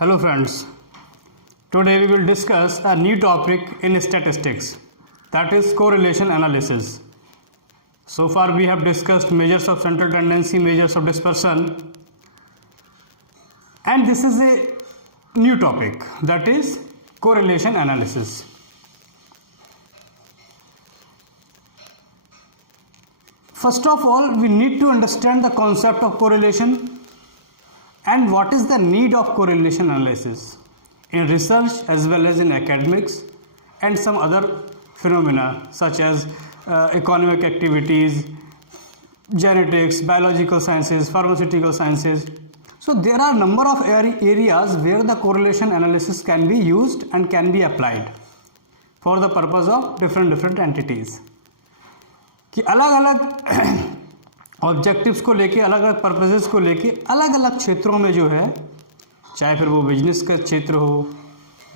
Hello friends, today we will discuss a new topic in statistics, that is correlation analysis. So far we have discussed measures of central tendency, measures of dispersion, and this is a new topic, that is correlation analysis. First of all, we need to understand the concept of correlation and what is the need of correlation analysis in research as well as in academics and some other phenomena such as economic activities, genetics, biological sciences, pharmaceutical sciences. So there are number of areas where the correlation analysis can be used and can be applied for the purpose of different entities. कि अलग अलग objectives को लेके, अलग अलग purposes को लेके अलग अलग क्षेत्रों में जो है, चाहे फिर वो बिजनेस का क्षेत्र हो,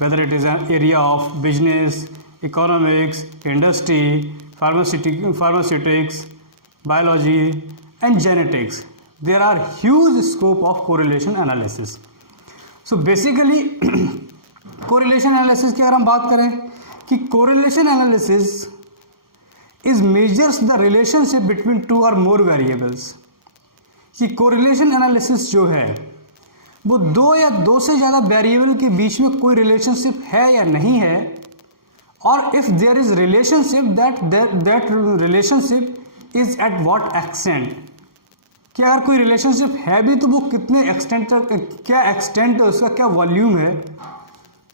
whether it is an area of business, economics, industry, pharmaceutics, biology and genetics, there are huge scope of correlation analysis. So basically correlation analysis की अगर हम बात करें कि correlation analysis is measures the relationship between two or more variables. कि correlation analysis जो है वो दो या दो से ज़्यादा वेरिएबल के बीच में कोई रिलेशनशिप है या नहीं है, और if there is relationship that relationship is at what extent, कि अगर कोई रिलेशनशिप है भी तो वो कितने एक्सटेंट तक, क्या एक्सटेंट है उसका, क्या वॉल्यूम है.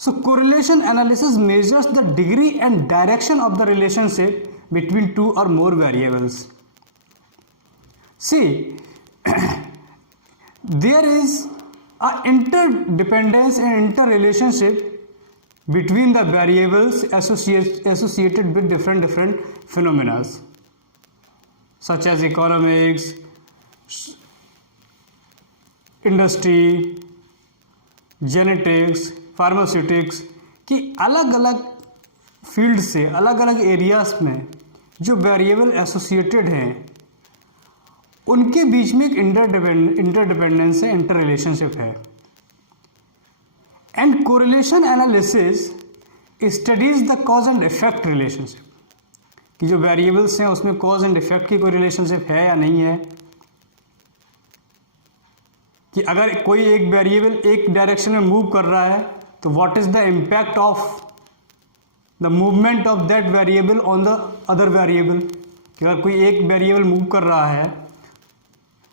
So correlation analysis measures the degree and direction of the relationship between two or more variables. See, there is a interdependence and interrelationship between the variables associated with different phenomena such as economics, industry, genetics, pharmaceutics, कि अलग अलग field से, अलग अलग areas में जो variable associated हैं उनके बीच में एक इंटरडिपेंडेंस है, इंटर रिलेशनशिप है. And correlation analysis studies the cause and effect relationship, कि जो वेरिएबल्स हैं उसमें कॉज एंड इफेक्ट की कोई रिलेशनशिप है या नहीं है, कि अगर कोई एक वेरिएबल एक डायरेक्शन में मूव कर रहा है तो what is the impact of the movement of that variable on the other variable. कि अगर कोई एक वेरिएबल मूव कर रहा है,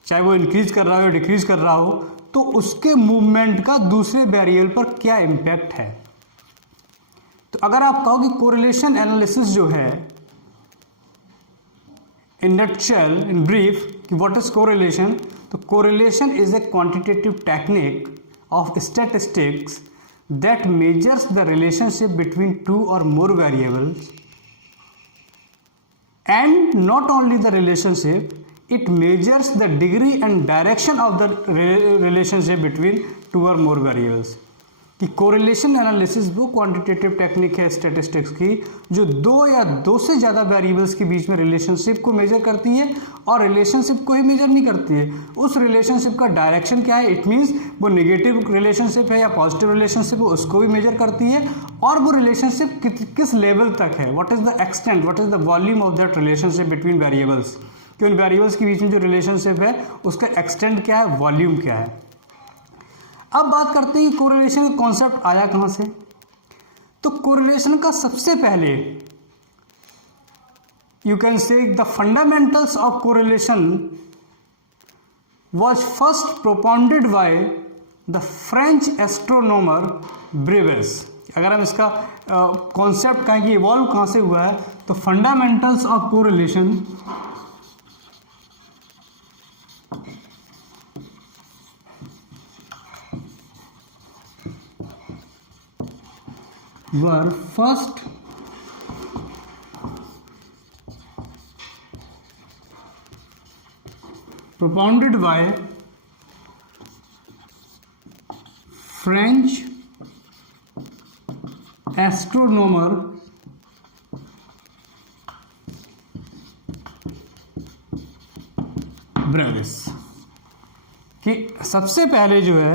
चाहे वो इंक्रीज कर रहा हो या डिक्रीज कर रहा हो, तो उसके मूवमेंट का दूसरे वेरिएबल पर क्या इम्पैक्ट है. तो अगर आप कहो कि कोरिलेशन एनालिसिस जो है, इन नटशेल, इन ब्रीफ, कि व्हाट इज कोरिलेशन, तो correlation is a quantitative technique of statistics that measures the relationship between two or more variables, and not only the relationship, it measures the degree and direction of the relationship between two or more variables. कि correlation analysis वो quantitative technique है statistics की जो दो या दो से ज़्यादा वेरिएबल्स के बीच में रिलेशनशिप को मेजर करती है, और रिलेशनशिप को ही मेजर नहीं करती है, उस रिलेशनशिप का डायरेक्शन क्या है, इट मीन्स वो नेगेटिव रिलेशनशिप है या पॉजिटिव रिलेशनशिप है उसको भी मेजर करती है, और वो रिलेशनशिप किस लेवल तक है, what is the extent, what is the volume of that relationship between variables, कि उन वेरिएबल्स के बीच में जो रिलेशनशिप है उसका एक्सटेंट क्या है, वॉल्यूम क्या है. अब बात करते हैं कि कोरिलेशन का कॉन्सेप्ट आया कहाँ से. तो कोरिलेशन का सबसे पहले यू कैन से the fundamentals of correlation was first propounded by the French astronomer Bravais. अगर हम इसका कॉन्सेप्ट कहें कि इवॉल्व कहाँ से हुआ है, तो fundamentals of correlation were first propounded by French astronomer Brevis. कि सबसे पहले जो है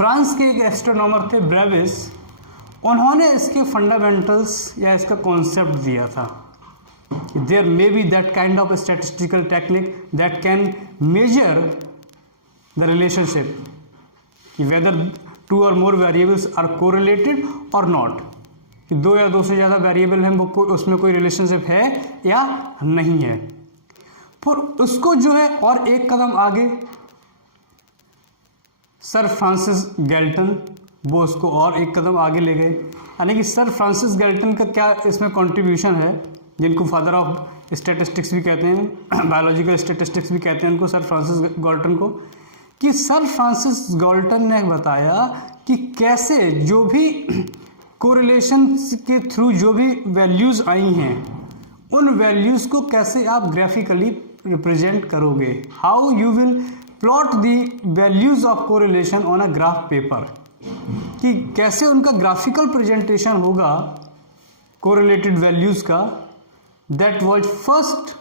फ्रांस के एक एस्ट्रोनॉमर थे ब्रेविस, उन्होंने इसके फंडामेंटल्स या इसका कॉन्सेप्ट दिया था। There may be that kind of statistical technique that can measure the relationship whether two or more variables are correlated or not, कि दो या दो से ज़्यादा वेरिएबल हैं वो उसमें कोई रिलेशनशिप है या नहीं है। फिर उसको जो है और एक कदम आगे सर फ्रांसिस गैल्टन वो उसको और एक कदम आगे ले गए। यानी कि सर फ्रांसिस गैल्टन का क्या इसमें कंट्रीब्यूशन है, जिनको फादर ऑफ स्टैटिस्टिक्स भी कहते हैं, बायोलॉजिकल स्टैटिस्टिक्स भी कहते हैं उनको, सर फ्रांसिस गैल्टन को, कि सर फ्रांसिस गैल्टन ने बताया कि कैसे जो भी कोरिलेशन के थ्रू जो भी वैल्यूज़ आई हैं उन वैल्यूज़ को कैसे आप ग्राफिकली रिप्रेजेंट करोगे, how you will plot the values of correlation on a graph paper, कि कैसे उनका ग्राफिकल प्रेजेंटेशन होगा कोरिलेटेड वैल्यूज़ का। That was first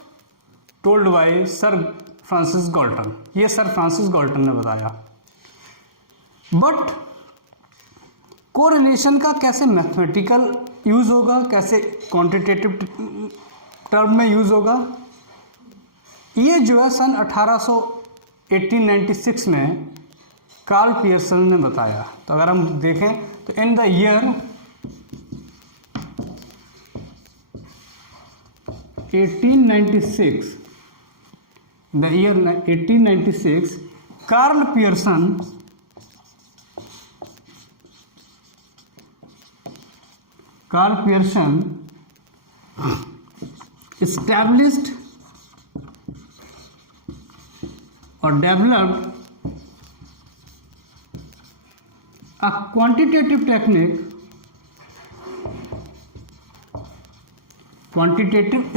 told by sir Francis Galton, ये सर फ्रांसिस गैल्टन ने बताया। बट कोरिलेशन का कैसे मैथमेटिकल यूज़ होगा, कैसे क्वांटिटेटिव टर्म में यूज़ होगा, ये जो है सन 1896 में कार्ल पियर्सन ने बताया। तो अगर हम देखें तो in the year 1896 Karl Pearson established or developed a quantitative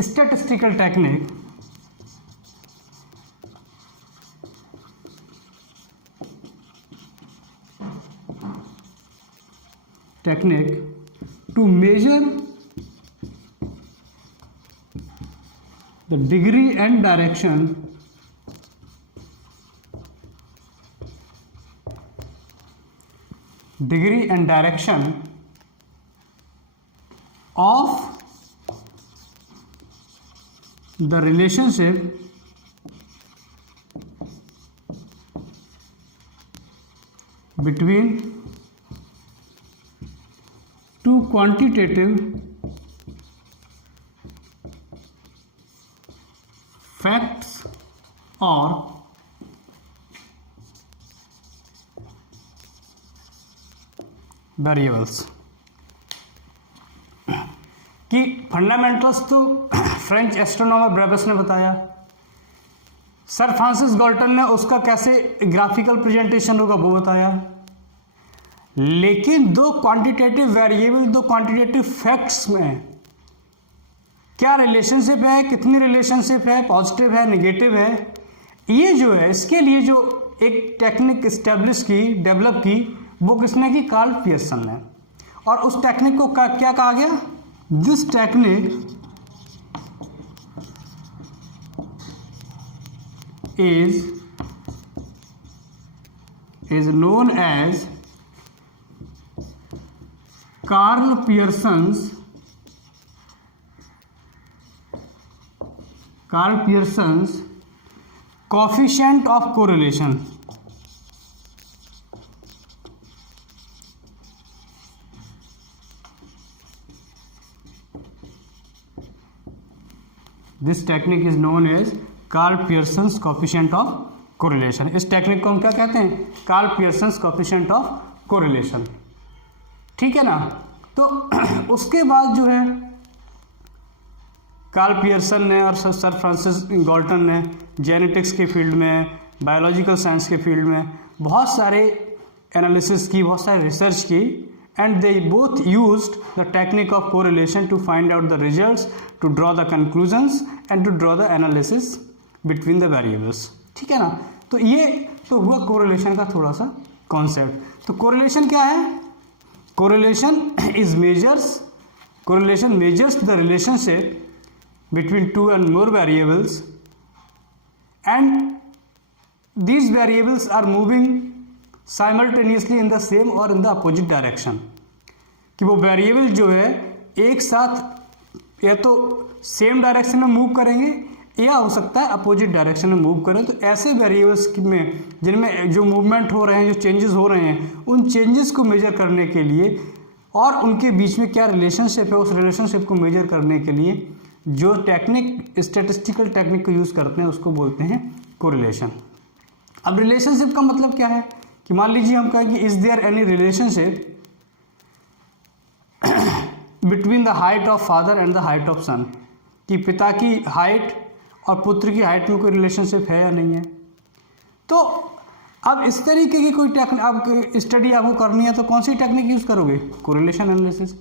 statistical technique to measure the degree and direction of the relationship between two quantitative facts or variables, कि फंडामेंटल्स तो फ्रेंच एस्ट्रोनॉमर ब्रेविस ने बताया, sir Francis Galton ने उसका कैसे graphical presentation होगा वो बताया, लेकिन दो क्वांटिटेटिव वेरिएबल, दो क्वांटिटेटिव फैक्ट्स में क्या रिलेशनशिप है, कितनी रिलेशनशिप है, पॉजिटिव है, नेगेटिव है, ये जो है इसके लिए जो एक टेक्निक इस्टेब्लिश की, डेवलप की, वो किसने की, कार्ल पियर्सन ने। और उस टेक्निक को क्या कहा गया, this technique is known as Karl Pearson's coefficient of correlation. This technique is known as Karl Pearson's coefficient of correlation. इस टेक्निक को हम क्या कहते हैं, Karl Pearson's coefficient of correlation, ठीक है ना। तो उसके बाद जो है कार्ल पियर्सन ने और सर फ्रांसिस गैल्टन ने जेनेटिक्स के फील्ड में, बायोलॉजिकल साइंस के फील्ड में बहुत सारे एनालिसिस की, बहुत सारे रिसर्च की, and they both used the technique of correlation to find out the results, to draw the conclusions and to draw the analysis between the variables, ठीक है ना। तो ये तो हुआ कोरिलेशन का थोड़ा सा कॉन्सेप्ट। तो कोरिलेशन क्या है, correlation measures the relationship between two and more variables, and these variables are moving simultaneously in the same और इन द अपोजिट डायरेक्शन, कि वो वेरिएबल जो है एक साथ या तो सेम डायरेक्शन में मूव करेंगे या हो सकता है अपोजिट डायरेक्शन में मूव करें। तो ऐसे वेरिएबल्स में जिनमें जो मूवमेंट हो रहे हैं, जो चेंजेस हो रहे हैं, उन चेंजेस को मेजर करने के लिए और उनके बीच में क्या रिलेशनशिप है, उस रिलेशनशिप को मेजर करने के लिए जो टेक्निक, स्टैटिस्टिकल टेक्निक को यूज़ करते हैं उसको बोलते हैं कोरिलेशन। अब रिलेशनशिप का मतलब क्या है कि मान लीजिए हम कहें कि is there any relationship between the height of father and the height of son, कि पिता की हाइट और पुत्र की हाइट में कोई रिलेशनशिप है या नहीं है। तो अब इस तरीके की कोई टेक्निक, अब स्टडी आपको करनी है तो कौन सी टेक्निक यूज़ करोगे? Correlation analysis.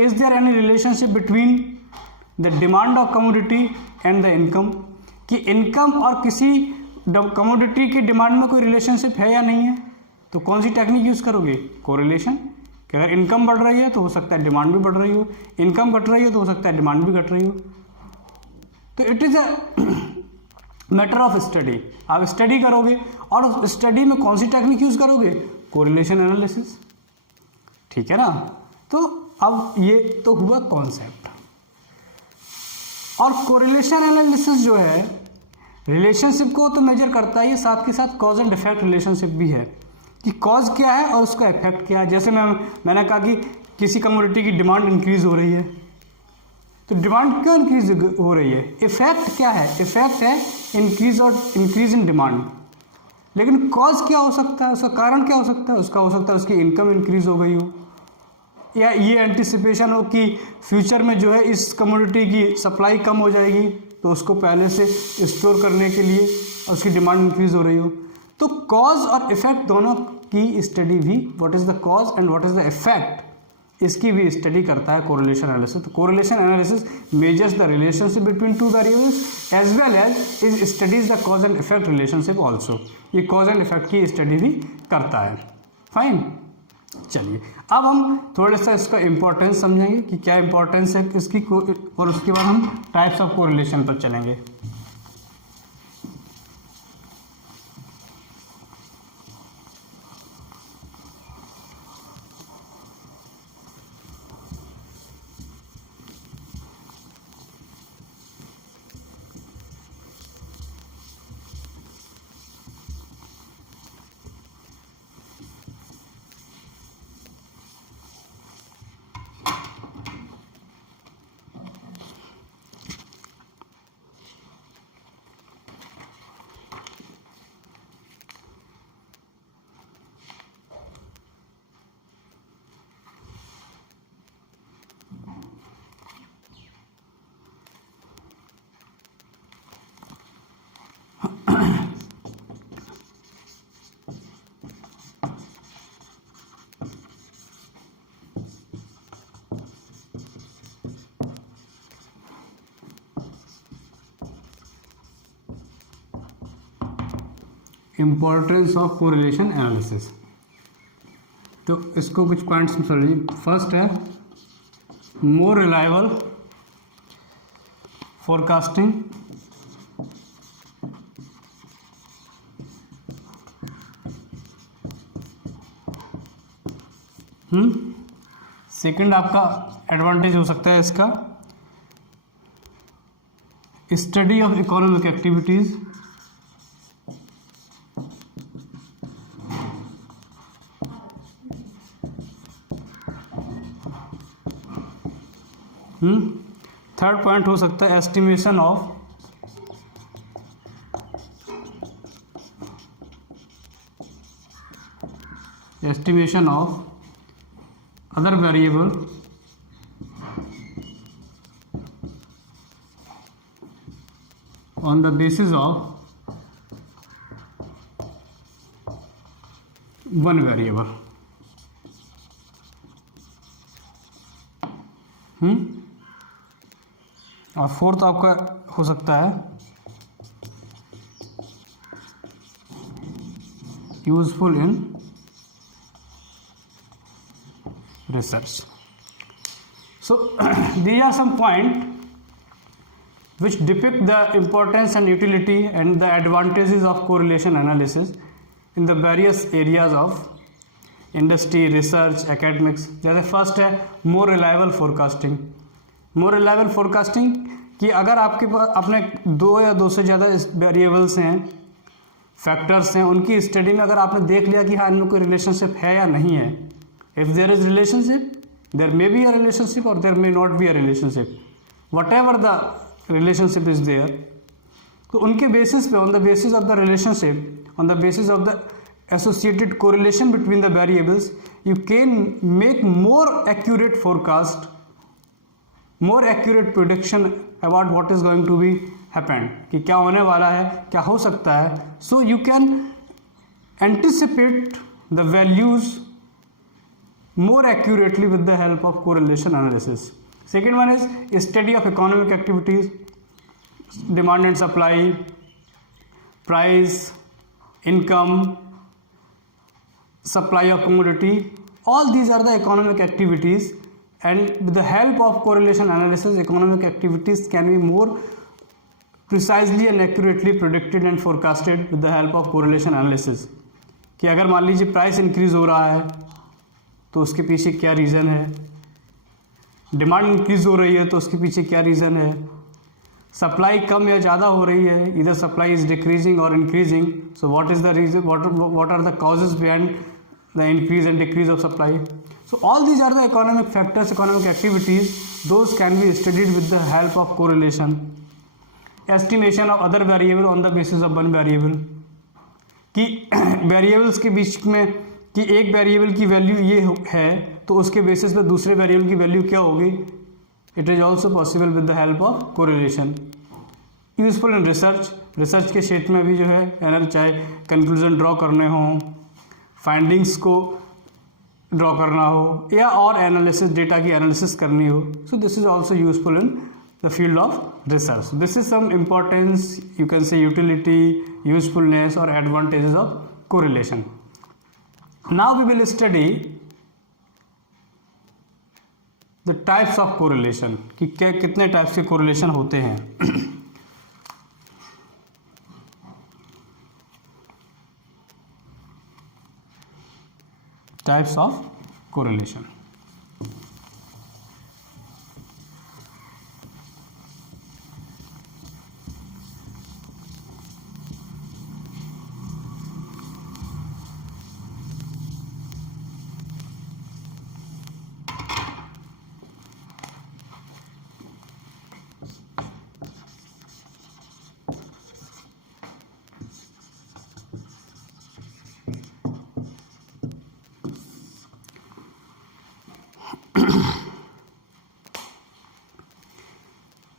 Is there any relationship between the demand of commodity and the income, कि इनकम और किसी कमोडिटी की डिमांड में कोई रिलेशनशिप है या नहीं है, तो कौन सी टेक्निक यूज़ करोगे? कोरिलेशन। कि अगर इनकम बढ़ रही है तो हो सकता है डिमांड भी बढ़ रही हो, इनकम घट रही हो तो हो सकता है डिमांड भी घट रही हो। तो it is a matter of study. आप स्टडी करोगे और उस स्टडी में कौन सी टेक्निक यूज़ करोगे? Correlation analysis. ठीक है ना। तो अब ये तो हुआ कॉन्सेप्ट। और कोरिलेशन एनालिसिस जो है रिलेशनशिप को तो मेजर करता है, साथ के साथ कॉज एंड इफेक्ट रिलेशनशिप भी है, कि कॉज क्या है और उसका इफेक्ट क्या है। जैसे मैंने कहा कि किसी कमोडिटी की डिमांड इंक्रीज हो रही है, तो डिमांड क्यों इंक्रीज हो रही है? इफेक्ट क्या है? इफेक्ट है इंक्रीज इन डिमांड। लेकिन कॉज क्या हो सकता है, उसका कारण क्या हो सकता है? उसका हो सकता है उसकी इनकम इंक्रीज हो गई हो, या ये एंटिसिपेशन हो कि फ्यूचर में जो है इस कमोडिटी की सप्लाई कम हो जाएगी, तो उसको पहले से स्टोर करने के लिए उसकी डिमांड इंक्रीज हो रही हो। तो कॉज और इफेक्ट दोनों की स्टडी भी, what is the cause and what is the effect, इसकी भी स्टडी करता है कोरिलेशन एनालिसिस। तो correlation analysis measures the relationship between two variables as well as is studies the cause and effect relationship also. ये cause and effect की study भी करता है। फाइन। चलिए अब हम थोड़ा सा इसका इंपॉर्टेंस समझेंगे कि क्या इंपॉर्टेंस है इसकी, और उसके बाद हम टाइप्स ऑफ कोरिलेशन पर चलेंगे। Importance of correlation analysis. तो इसको कुछ पॉइंट्स में समझिए। फर्स्ट है मोर रिलायबल फोरकास्टिंग, सेकंड आपका एडवांटेज हो सकता है इसका study of economic activities, third point हो सकता है estimation of other variable on the basis of one variable। और फोर्थ आपका हो सकता है useful in research। So these are some points which depict the importance and utility and the advantages of correlation analysis in the various areas of industry, research, academics. जैसे first है more reliable forecasting. More reliable forecasting कि अगर आपके पास अपने 2 या 2 से ज़्यादा variables हैं, फैक्टर्स हैं, उनकी स्टडी में अगर आपने देख लिया कि हाँ इनमें कोई रिलेशनशिप है या नहीं है, if there is relationship there may be a relationship or there may not be a relationship, whatever the relationship is there, तो उनके बेसिस पे, on the basis of the relationship, on the basis of the associated correlation between the variables, you can make more accurate forecast, more accurate prediction about what is going to be happen, कि क्या होने वाला है, क्या हो सकता है. So you can anticipate the values more accurately with the help of correlation analysis. Second one is study of economic activities, demand and supply, price, income, supply of commodity. All these are the economic activities, and with the help of correlation analysis, economic activities can be more precisely and accurately predicted and forecasted with the help of correlation analysis. कि अगर मान लीजिए price increase हो रहा है तो उसके पीछे क्या रीज़न है, डिमांड इंक्रीज हो रही है तो उसके पीछे क्या रीज़न है, सप्लाई कम या ज़्यादा हो रही है, इधर सप्लाई इज डिक्रीजिंग और increasing, so what is the reason, what are the causes behind the increase and decrease of supply. So all these are the economic factors, economic activities, those can be studied with the help of correlation. Estimation of other variable on the basis of one variable, कि variables के बीच में कि एक variable की value ये है तो उसके बेसिस पे दूसरे वेरिएबल की वैल्यू क्या होगी. It is also possible with the help of correlation. Useful in research, research के क्षेत्र में भी जो है चाहे कंक्लूजन ड्रॉ करने हों, फाइंडिंग्स को ड्रॉ करना हो, या और एनालिसिस, डेटा की एनालिसिस करनी हो. So this is also useful in the field of research. This is some importance, you can say utility, usefulness और advantages of correlation. Now we will study the types of correlation, कि क्या कितने types के correlation होते हैं. Types of correlation.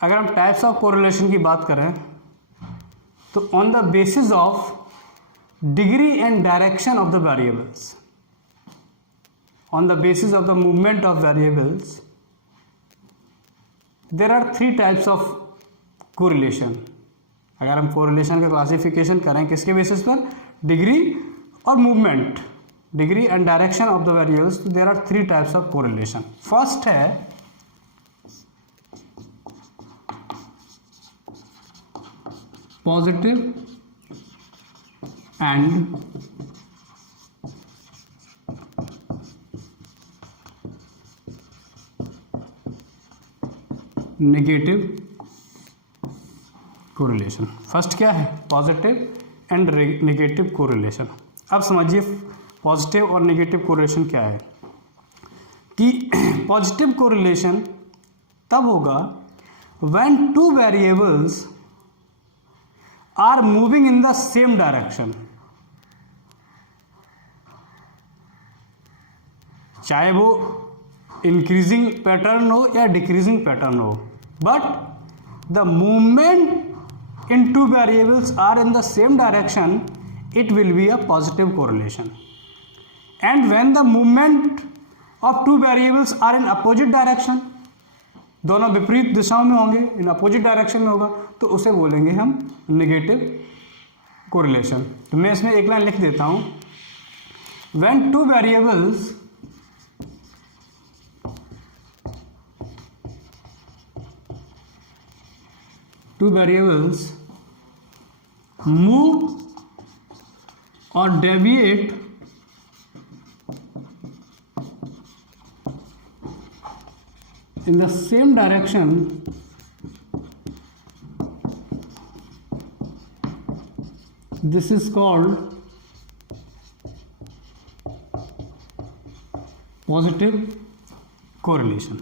अगर हम types of correlation की बात करें तो on the basis of degree and direction of the variables, on the basis of the movement of variables, there are 3 types of correlation. अगर हम कोरिलेशन का क्लासिफिकेशन करें किसके बेसिस पर, डिग्री और movement, degree and direction of the variables, तो there are 3 types of correlation. First है positive and negative correlation. First क्या है, पॉजिटिव एंड नेगेटिव कोरिलेशन. अब समझिए पॉजिटिव और नेगेटिव कोरिलेशन क्या है. कि पॉजिटिव कोरिलेशन तब होगा when 2 variables are moving in the same direction, चाहे वो इंक्रीजिंग पैटर्न हो या डिक्रीजिंग पैटर्न हो, but the movement in 2 variables are in the same direction, it will be a positive correlation. And when the movement of 2 variables are in opposite direction, दोनों विपरीत दिशाओं में होंगे, इन अपोजिट डायरेक्शन में होगा, तो उसे बोलेंगे हम नेगेटिव कोरिलेशन. तो मैं इसमें एक लाइन लिख देता हूं. व्हेन 2 वेरिएबल्स मूव और deviate in the same direction this is called positive correlation.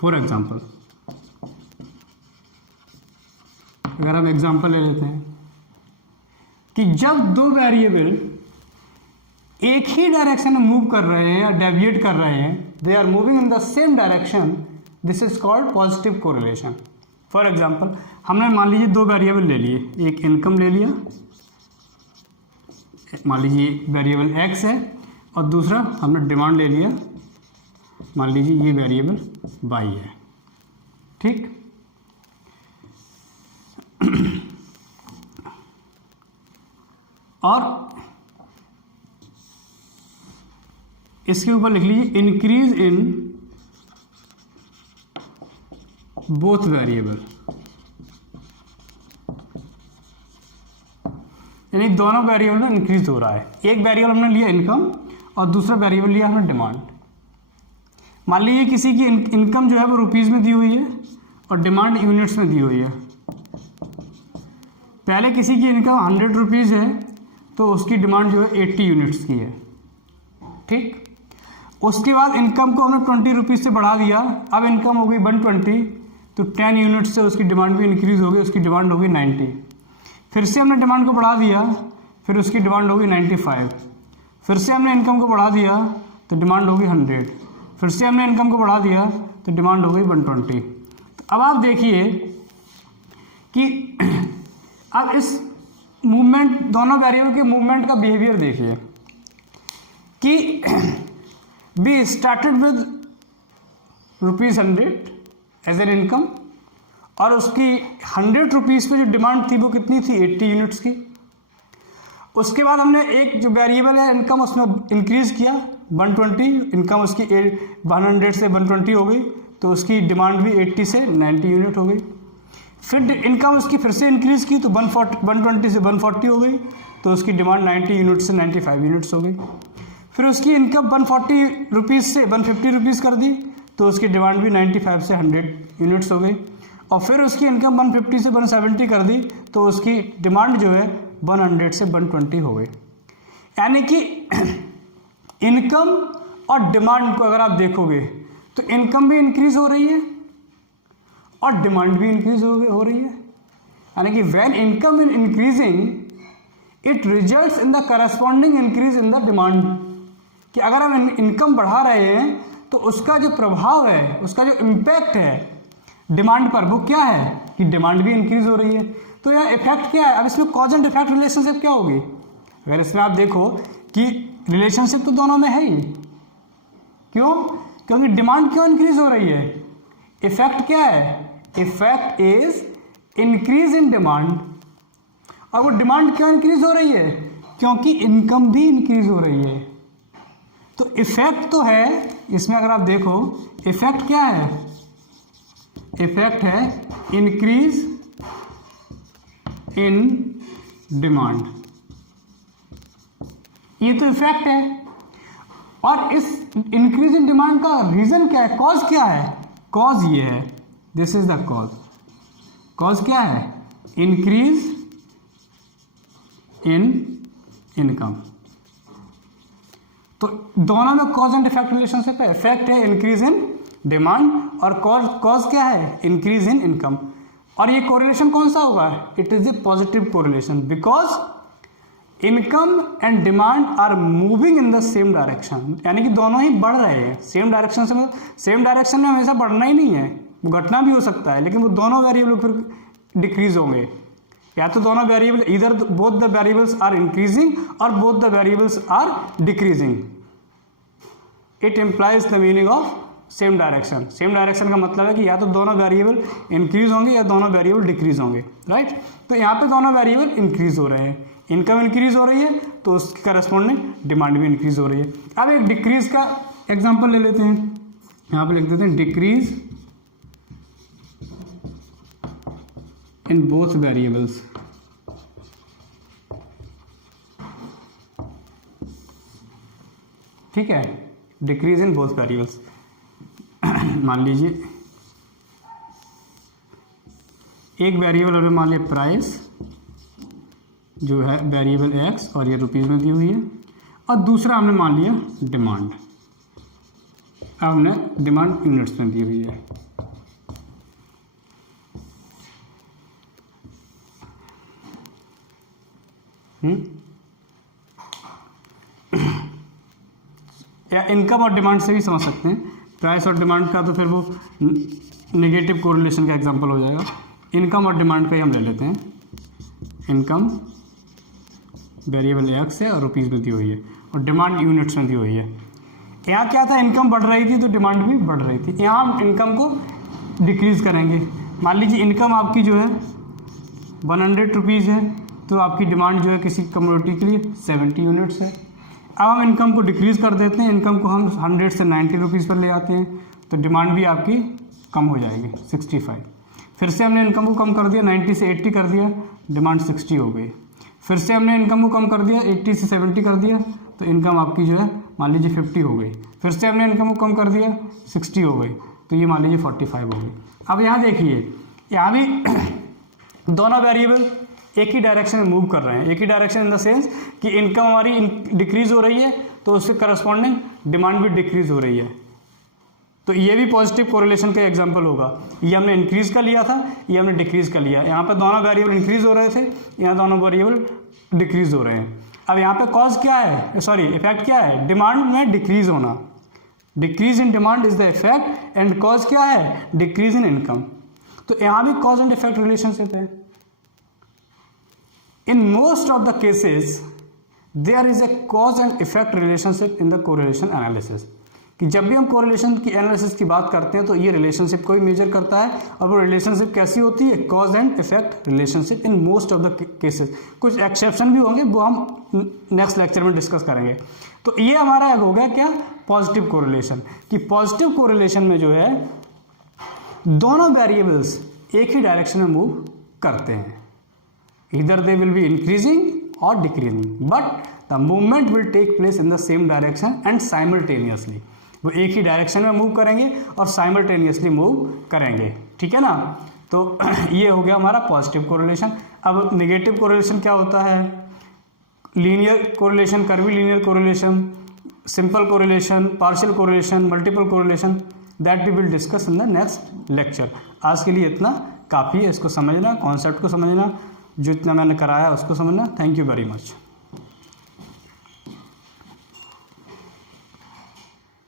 For example, अगर हम एग्जांपल ले लेते हैं कि जब दो वेरिएबल एक ही डायरेक्शन में मूव कर रहे हैं या डेविएट कर रहे हैं, they are moving in the same direction, this is called positive correlation. For example, हमने मान लीजिए दो वेरिएबल ले लिए, एक इनकम ले लिया, मान लीजिए वेरिएबल एक्स है, और दूसरा हमने डिमांड ले लिया, मान लीजिए ये वेरिएबल वाई है. ठीक, और इसके ऊपर लिख लीजिए इंक्रीज इन बोथ वेरिएबल, यानी दोनों वेरिएबल में इंक्रीज हो रहा है. एक वेरिएबल हमने लिया इनकम और दूसरा वेरिएबल लिया हमने डिमांड. मान लीजिए किसी की इनकम जो है वो रुपीज़ में दी हुई है और डिमांड यूनिट्स में दी हुई है. पहले किसी की इनकम 100 रुपीज़ है तो उसकी डिमांड जो है 80 यूनिट्स की है. ठीक, उसके बाद इनकम को हमने 20 रुपीज़ से बढ़ा दिया, अब इनकम हो गई 120, तो 10 यूनिट से उसकी डिमांड भी इंक्रीज़ हो गई, उसकी डिमांड हो गई 90. फिर से हमने डिमांड को बढ़ा दिया, फिर उसकी डिमांड हो गई 95. फिर से हमने इनकम को बढ़ा दिया तो डिमांड हो गई 100. फिर से हमने इनकम को बढ़ा दिया तो डिमांड हो गई 120. अब आप देखिए कि अब इस मूवमेंट, दोनों वेरिएबल के मूवमेंट का बिहेवियर देखिए कि B started with ₹100 as an income, और उसकी 100 रुपीज़ पे जो डिमांड थी वो कितनी थी, 80 यूनिट्स की. उसके बाद हमने एक जो वेरिएबल है इनकम, उसमें इंक्रीज किया 120, इनकम उसकी 100 से 120 हो गई, तो उसकी डिमांड भी 80 से 90 यूनिट हो गई. फिर इनकम उसकी फिर से इंक्रीज़ की तो 120 से 140 हो गई, तो उसकी डिमांड 90 यूनिट से 95 यूनिट्स हो गई. फिर उसकी इनकम 140 रुपीज़ से 150 रुपीज़ कर दी, तो उसकी डिमांड भी 95 से 100 यूनिट्स हो गई. और फिर उसकी इनकम 150 से 170 कर दी, तो उसकी डिमांड जो है 100 से 120 हो गई. यानी कि इनकम और डिमांड को अगर आप देखोगे तो इनकम भी इंक्रीज हो रही है और डिमांड भी इंक्रीज हो रही है. यानी कि when income is increasing it results in the corresponding increase in the demand. कि अगर हम इनकम बढ़ा रहे हैं तो उसका जो प्रभाव है, उसका जो इम्पैक्ट है डिमांड पर, वो क्या है कि डिमांड भी इंक्रीज हो रही है. तो यह इफेक्ट क्या है, अब इसमें कॉज एंड इफेक्ट रिलेशनशिप क्या होगी. अगर इसमें आप देखो कि रिलेशनशिप तो दोनों में है ही. क्यों, क्योंकि डिमांड क्यों इंक्रीज हो रही है. इफेक्ट क्या है, effect is increase in demand. और वो डिमांड क्यों इंक्रीज हो रही है, क्योंकि इनकम भी इंक्रीज हो रही है. तो इफेक्ट तो है इसमें, अगर आप देखो इफेक्ट क्या है, इफेक्ट है इंक्रीज इन डिमांड. ये तो इफेक्ट है. और इस इंक्रीज इन डिमांड का रीजन क्या है, कॉज क्या है, कॉज ये है, this is the cause. Cause क्या है, इंक्रीज इन इनकम. तो दोनों में कॉज एंड इफेक्ट रिलेशनशिप है. इफेक्ट है इंक्रीज इन डिमांड और कॉज क्या है, इंक्रीज इन इनकम. और ये कोरिलेशन कौन सा होगा, it is a positive correlation, because income and demand are moving in the same direction. यानी कि दोनों ही बढ़ रहे हैं सेम डायरेक्शन से. सेम डायरेक्शन में हमेशा बढ़ना ही नहीं है, वो घटना भी हो सकता है, लेकिन वो दोनों वेरिएबल फिर डिक्रीज होंगे. या तो दोनों वेरिएबल, इधर both the variables are increasing और both the variables are decreasing. It implies the meaning of same direction. Same direction का मतलब है कि या तो दोनों वेरिएबल इंक्रीज होंगे या दोनों वेरिएबल डिक्रीज होंगे. राइट, तो यहाँ पे दोनों वेरिएबल इंक्रीज हो रहे हैं. इनकम इंक्रीज हो रही है तो उसके करस्पॉन्डिंग डिमांड भी इंक्रीज हो रही है. अब एक डिक्रीज का एग्जांपल ले लेते हैं. यहाँ पे लिख देते हैं डिक्रीज इन बोथ वेरिएबल्स। ठीक है, डिक्रीज इन बोथ वेरिएबल्स। मान लीजिए एक वेरिएबल हमने मान लिया प्राइस जो है वेरिएबल एक्स और ये रुपीज़ में दी हुई है, और दूसरा हमने मान लिया डिमांड। अब हमने डिमांड यूनिट्स में दी हुई है। या इनकम और डिमांड से भी समझ सकते हैं। प्राइस और डिमांड का तो फिर वो नेगेटिव कोरिलेशन का एग्जांपल हो जाएगा। इनकम और डिमांड का ही हम ले लेते हैं। इनकम वेरिएबल एक्स है और रुपीज़ में दी हुई है, और डिमांड यूनिट्स में दी हुई है। यहाँ क्या था, इनकम बढ़ रही थी तो डिमांड भी बढ़ रही थी। यहाँ हम इनकम को डिक्रीज़ करेंगे। मान लीजिए इनकम आपकी जो है 100 रुपीज़ है, तो आपकी डिमांड जो है किसी कमोडिटी के लिए 70 यूनिट्स है। अब हम इनकम को डिक्रीज़ कर देते हैं, इनकम को हम 100 से 90 रुपीज़ पर ले आते हैं, तो डिमांड भी आपकी कम हो जाएगी 65। फिर से हमने इनकम को कम कर दिया, 90 से 80 कर दिया, डिमांड 60 हो गई। फिर से हमने इनकम को कम कर दिया, 80 से 70 कर दिया, तो इनकम आपकी जो है मान लीजिए 50 हो गई। फिर से हमने इनकम को कम कर दिया, 60 हो गई, तो ये मान लीजिए 45 हो गई। अब यहाँ देखिए, यहाँ भी दोनों वेरिएबल एक ही डायरेक्शन में मूव कर रहे हैं। एक ही डायरेक्शन इन द सेंस कि इनकम हमारी डिक्रीज हो रही है, तो उससे करस्पॉन्डिंग डिमांड भी डिक्रीज हो रही है। तो ये भी पॉजिटिव कोरिलेशन का एग्जांपल होगा। ये हमने इंक्रीज का लिया था, ये हमने डिक्रीज का लिया। यहाँ पर दोनों वेरिएबल इंक्रीज हो रहे थे, यहाँ दोनों वेरिएबल डिक्रीज हो रहे हैं। अब यहाँ पे कॉज क्या है, सॉरी इफेक्ट क्या है, डिमांड में डिक्रीज होना। Decrease in demand is the effect, and cause क्या है, डिक्रीज इन इनकम। तो यहाँ भी कॉज एंड इफेक्ट रिलेशनशिप है। In most of the cases, there is a cause and effect relationship in the correlation analysis. कि जब भी हम कोरिलेशन की एनालिसिस की बात करते हैं तो ये रिलेशनशिप को ही मेजर करता है। और वो रिलेशनशिप कैसी होती है, cause and effect relationship in most of the cases. कुछ एक्सेप्शन भी होंगे, वो हम नेक्स्ट लेक्चर में डिस्कस करेंगे। तो ये हमारा हो गया क्या, पॉजिटिव कोरिलेशन। कि पॉजिटिव कोरिलेशन में जो है दोनों वेरिएबल्स एक ही डायरेक्शन में मूव करते हैं। Either they will be increasing or decreasing, but the movement will take place in the same direction and simultaneously. वो एक ही डायरेक्शन में मूव करेंगे और साइमल्टेनियसली मूव करेंगे। ठीक है ना। तो ये हो गया हमारा पॉजिटिव कोरिलेशन। अब नेगेटिव कोरिलेशन क्या होता है, linear correlation, curvilinear correlation, simple correlation, partial correlation, multiple correlation, that we will discuss in the next lecture. आज के लिए इतना काफ़ी है। इसको समझना, कॉन्सेप्ट को समझना, जो इतना मैंने कराया उसको समझना। Thank you very much.